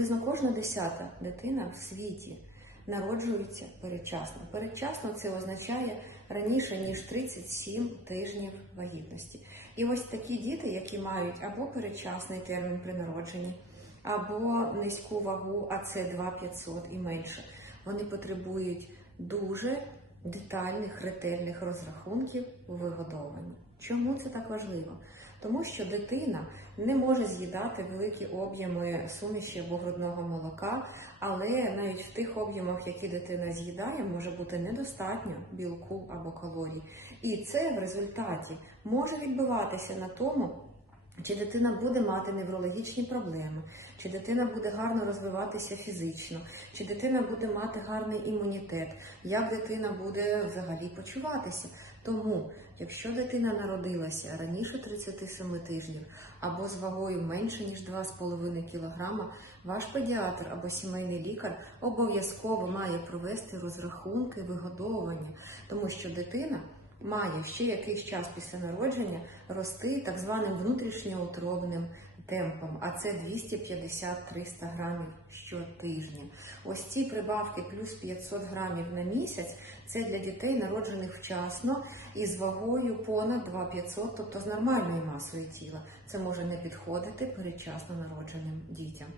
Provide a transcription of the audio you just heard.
Приблизно кожна десята дитина в світі народжується передчасно. Передчасно це означає раніше ніж 37 тижнів вагітності. І ось такі діти, які мають або передчасний термін при народженні, або низьку вагу, а це 2500 і менше, вони потребують дуже детальних, ретельних розрахунків у вигодовуванні. Чому це так важливо? Тому що дитина не може з'їдати великі об'єми суміші або грудного молока, але навіть в тих об'ємах, які дитина з'їдає, може бути недостатньо білку або калорій. І це в результаті може відбиватися на тому, чи дитина буде мати неврологічні проблеми, чи дитина буде гарно розвиватися фізично, чи дитина буде мати гарний імунітет, як дитина буде взагалі почуватися. Тому, якщо дитина народилася раніше 37 тижнів або з вагою менше ніж 2,5 кг, ваш педіатр або сімейний лікар обов'язково має провести розрахунки вигодовування, тому що дитина має ще якийсь час після народження рости так званим внутрішньоутробним темпом, а це 250-300 грамів щотижня. Ці ці прибавки плюс 500 грамів на місяць це для дітей, народжених вчасно і з вагою понад 2500, тобто з нормальною масою тіла. Це може не підходити передчасно народженим дітям.